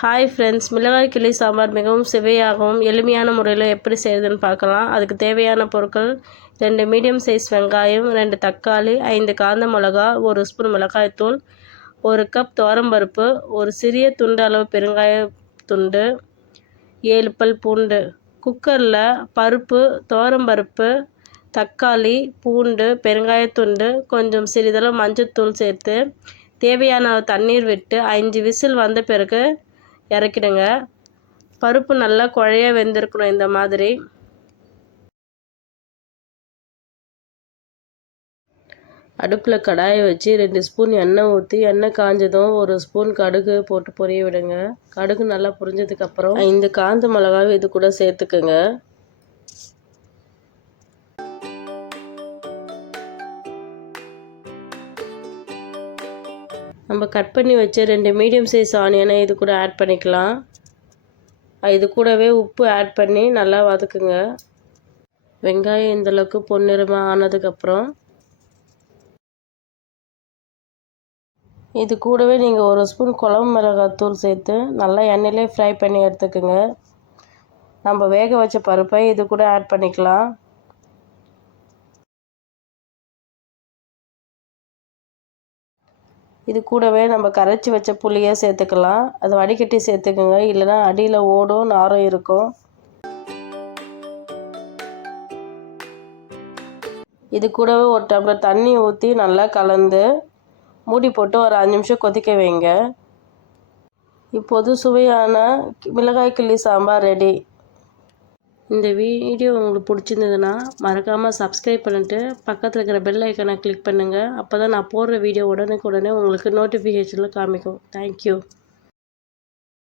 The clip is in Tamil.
ஹாய் ஃப்ரெண்ட்ஸ், மிளகாய் கிள்ளி சாம்பார் மிகவும் சுவையாகவும் எளிமையான முறையில் எப்படி செய்யுதுன்னு பார்க்கலாம். அதுக்கு தேவையான பொருட்கள் 2 மீடியம் சைஸ் வெங்காயம், 2 தக்காளி, 5 காய்ந்த மிளகா, 1 ஸ்பூன் மிளகாய்த்தூள், 1 கப் துவரம்பருப்பு, ஒரு சிறிய துண்டு அளவு பெருங்காய துண்டு, 7 பல் பூண்டு. குக்கரில் பருப்பு, துவரம்பருப்பு, தக்காளி, பூண்டு, பெருங்காயத்துண்டு, கொஞ்சம் சிறிதளவு மஞ்சள்தூள் சேர்த்து தேவையான தண்ணீர் விட்டு 5 விசில் வந்த பிறகு இறக்கிடுங்க. பருப்பு நல்லா குழைய வெந்திருக்கணும். இந்த மாதிரி அடுப்பில் கடாயை வச்சு 2 ஸ்பூன் எண்ணெய் ஊற்றி எண்ணெய் காஞ்சதும் 1 ஸ்பூன் கடுகு போட்டு பொரிய விடுங்க. கடுகு நல்லா பொரிஞ்சதுக்கப்புறம் 5 காய்ந்த மிளகாய் இது கூட சேர்த்துக்குங்க. நம்ம கட் பண்ணி வச்ச 2 மீடியம் சைஸ் ஆனியனை இது கூட ஆட் பண்ணிக்கலாம். இது கூடவே உப்பு ஆட் பண்ணி நல்லா வதக்குங்க. வெங்காயம் இந்தளவுக்கு பொன்னிறமாக ஆனதுக்கப்புறம் இது கூடவே நீங்கள் 1 ஸ்பூன் குழம்பு மிளகாய்த்தூள் சேர்த்து நல்லா எண்ணெயிலே ஃப்ரை பண்ணி எடுத்துக்கோங்க. நம்ம வேக வச்ச பருப்பை இது கூட ஆட் பண்ணிக்கலாம். இது கூடவே நம்ம கரைச்சி வச்ச புளியை சேர்த்துக்கலாம். அதை வடிகட்டி சேர்த்துக்கோங்க, இல்லைனா அடியில் ஓடும் நாரும் இருக்கும். இது கூடவே 1 டம்ளர் தண்ணி ஊற்றி நல்லா கலந்து மூடி போட்டு ஒரு 5 நிமிஷம் கொதிக்க வைங்க. இப்போது சுவையான மிளகாய் கிள்ளி சாம்பார் ரெடி. இந்த வீடியோ உங்களுக்கு பிடிச்சிருந்ததுன்னா மறக்காமல் சப்ஸ்கிரைப் பண்ணிட்டு பக்கத்தில் இருக்கிற பெல் ஐக்கனை கிளிக் பண்ணுங்கள். அப்போ தான் நான் போடுற வீடியோ உடனுக்குடனே உங்களுக்கு நோட்டிஃபிகேஷனில் காமிக்கும். தேங்க்யூ.